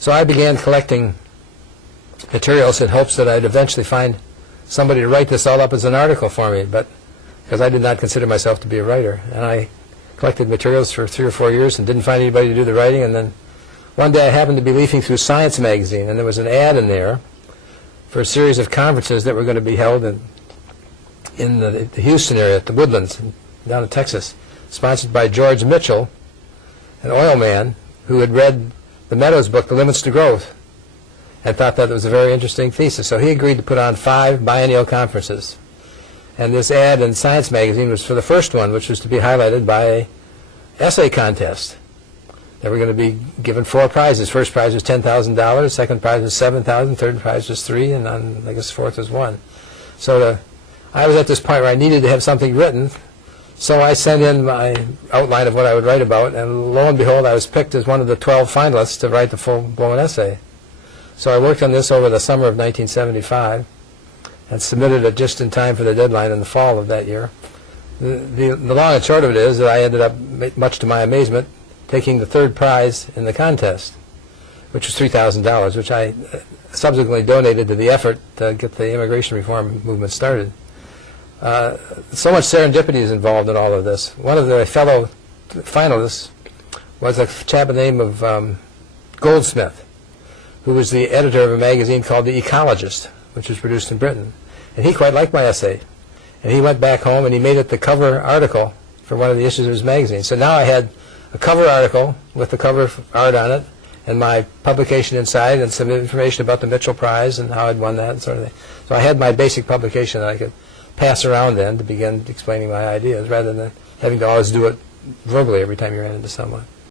So I began collecting materials in hopes that I'd eventually find somebody to write this all up as an article for me, but because I did not consider myself to be a writer. And I collected materials for 3 or 4 years and didn't find anybody to do the writing. And then one day I happened to be leafing through Science magazine, and there was an ad in there for a series of conferences that were going to be held in the Houston area, at the Woodlands, down in Texas, sponsored by George Mitchell, an oil man who had read the Meadows book, The Limits to Growth, and thought that it was a very interesting thesis. So he agreed to put on 5 biennial conferences. And this ad in Science magazine was for the first one, which was to be highlighted by an essay contest. They were going to be given 4 prizes. First prize was $10,000, second prize was $7,000, third prize was $3,000, and on, I guess, fourth was $1,000. So I was at this point where I needed to have something written, so I sent in my outline of what I would write about, and lo and behold, I was picked as one of the 12 finalists to write the full-blown essay. So I worked on this over the summer of 1975 and submitted it just in time for the deadline in the fall of that year. The long and short of it is that I ended up, much to my amazement, taking the 3rd prize in the contest, which was $3,000, which I subsequently donated to the effort to get the immigration reform movement started. So much serendipity is involved in all of this. One of the fellow finalists was a chap by the name of Goldsmith, who was the editor of a magazine called The Ecologist, which was produced in Britain. And he quite liked my essay. And he went back home and he made it the cover article for one of the issues of his magazine. So now I had a cover article with the cover art on it, and my publication inside, and some information about the Mitchell Prize and how I'd won that and sort of thing. So I had my basic publication that I could pass around then to begin explaining my ideas, rather than having to always do it verbally every time you ran into someone.